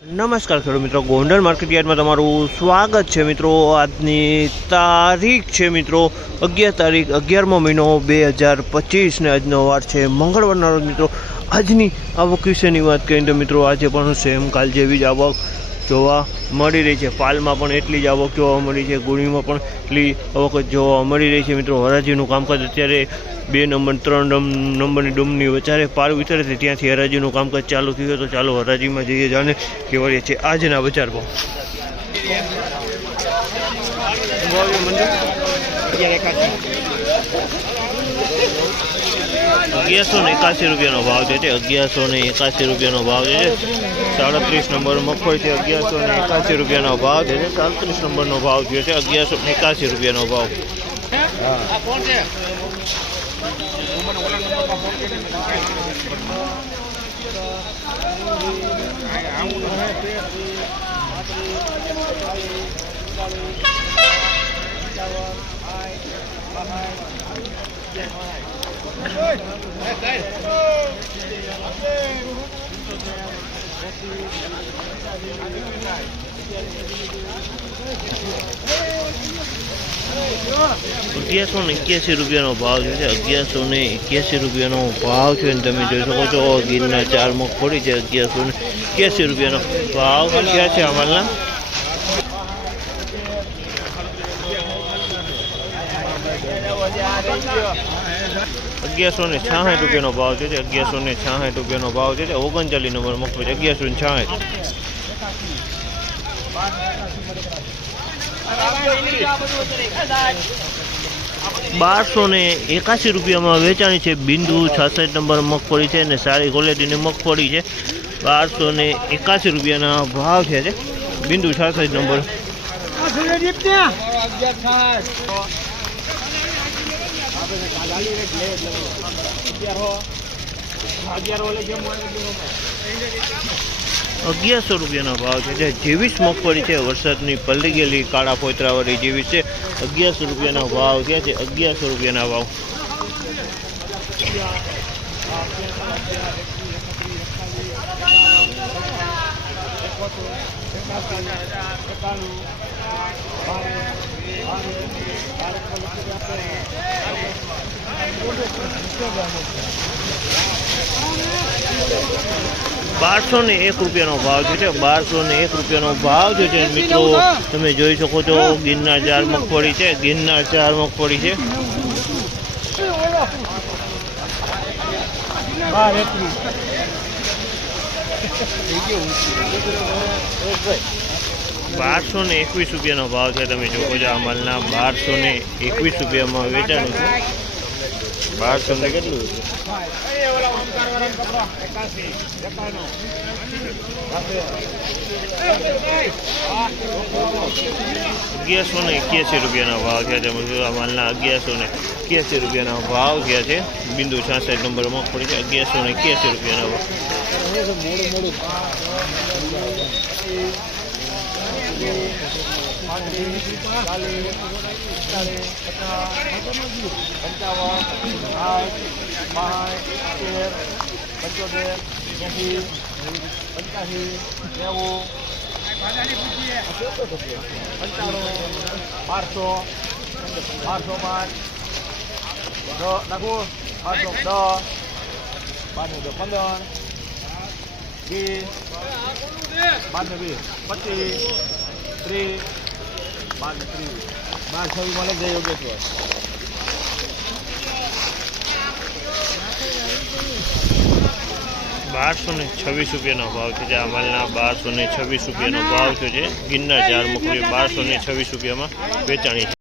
નમસ્કાર ખેડૂત મિત્રો, ગોંડલ માર્કેટ યાર્ડમાં તમારું સ્વાગત છે મિત્રો. આજની તારીખ છે મિત્રો, અગિયાર તારીખ, અગિયારમો મહિનો બે હજાર પચીસને આજનો વાર છે. મંગળવારના રોજ મિત્રો, આજની આવક વિશેની વાત કરીએ તો મિત્રો, આજે પણ સેમ કાલ જેવી જ આવક જોવા મળી રહી છે. પાલમાં પણ એટલી જ આવક જોવા મળી છે. ગુણીમાં પણ એટલી આવક જોવા મળી રહી છે. મિત્રો, હરાજીનું કામકાજ અત્યારે બે નંબર, ત્રણ નંબ- નંબરની ડુમની વચારે પાર વિતરે છે. ત્યાંથી હરાજીનું કામકાજ ચાલુ થયું તો ચાલો હરાજીમાં જઈએ. જાણે કેવા રહે છે આજના બજાર ભાવ. અગિયારસો ને એકાસી રૂપિયાનો ભાવ છે તે અગિયારસો ને એકાસી રૂપિયાનો ભાવ છે સાડત્રીસ નંબર મગફળી છે, અગિયારસો ને એકાસી રૂપિયાનો ભાવ છે સાડત્રીસ નંબરનો ભાવ થયો છે, અગિયારસો ને એકાસી રૂપિયાનો ભાવ. અગિયારસો ને એક્યાસી રૂપિયાનો ભાવ છે, અગિયારસો ને એક્યાસી રૂપિયાનો ભાવ છે અને તમે જોઈ શકો છો ગીરના ચાર મગફળી છે, અગિયારસો ને એક્યાસી રૂપિયાનો ભાવ ક્યાં છે અમાલના અગિયારસો ને છાસઠ રૂપિયાનો ભાવ છે અગિયારસો ને છાસઠ રૂપિયાનો ભાવ છે ઓગણચાલીસ નંબર મગફળી છે. અગિયારસો ને છાસઠ બારસો ને એકાસી રૂપિયામાં વેચાણી છે. બિંદુ છાસઠ નંબર મગફળી છે અને સારી ક્વોલિટીની મગફળી છે. બારસો ને એકાસી રૂપિયાના ભાવ છે બિંદુ છાસઠ નંબર. અગિયારસો રૂપિયાનો ભાવ છે. જે જેવીસ મગફળી છે, વરસાદની પલળી ગયેલી, કાળા પોતરાવાળી જેવી છે. અગિયારસો રૂપિયાનો ભાવ ક્યાં છે? અગિયારસો રૂપિયાના ભાવ. બારસો ને એક રૂપિયાનો ભાવ છે બારસો ને એક રૂપિયાનો ભાવ છે મિત્રો તમે જોઈ શકો છો ગિરનાર ચાર મગફળી છે ગિરનાર ચાર મગફળી છે. બારસો ને એકવીસ રૂપિયાનો ભાવ છે તમે જોવો છો આ મલના બારસો ને એકવીસ રૂપિયામાં વેચાણું છે. બારસો ને કેટલું અગિયારસો ને એક્યાસી રૂપિયાના ભાવ છે. તમે માલના અગિયારસો ને એક્યાસી રૂપિયાના ભાવ થયા છે. બિંદુ છાસઠ નંબર મગફળી છે. અગિયારસો ને એક્યાસી રૂપિયાના ભાવ. બારસો બારસો પાંચ નાખું બારસો દસ બારસો પંદર વીસ બારને વીસ પચીસ ત્રીસ બારને ત્રીસ બાર છવ્વીસ મળે જય બારસો ને છવ્વીસ રૂપિયાનો ભાવ છે. જે માલના બારસો ને છવ્વીસ રૂપિયાનો ભાવ છે. જે ગિરનાર ચાર મોકલી બારસો ને છવ્વીસ રૂપિયામાં વેચાણી છે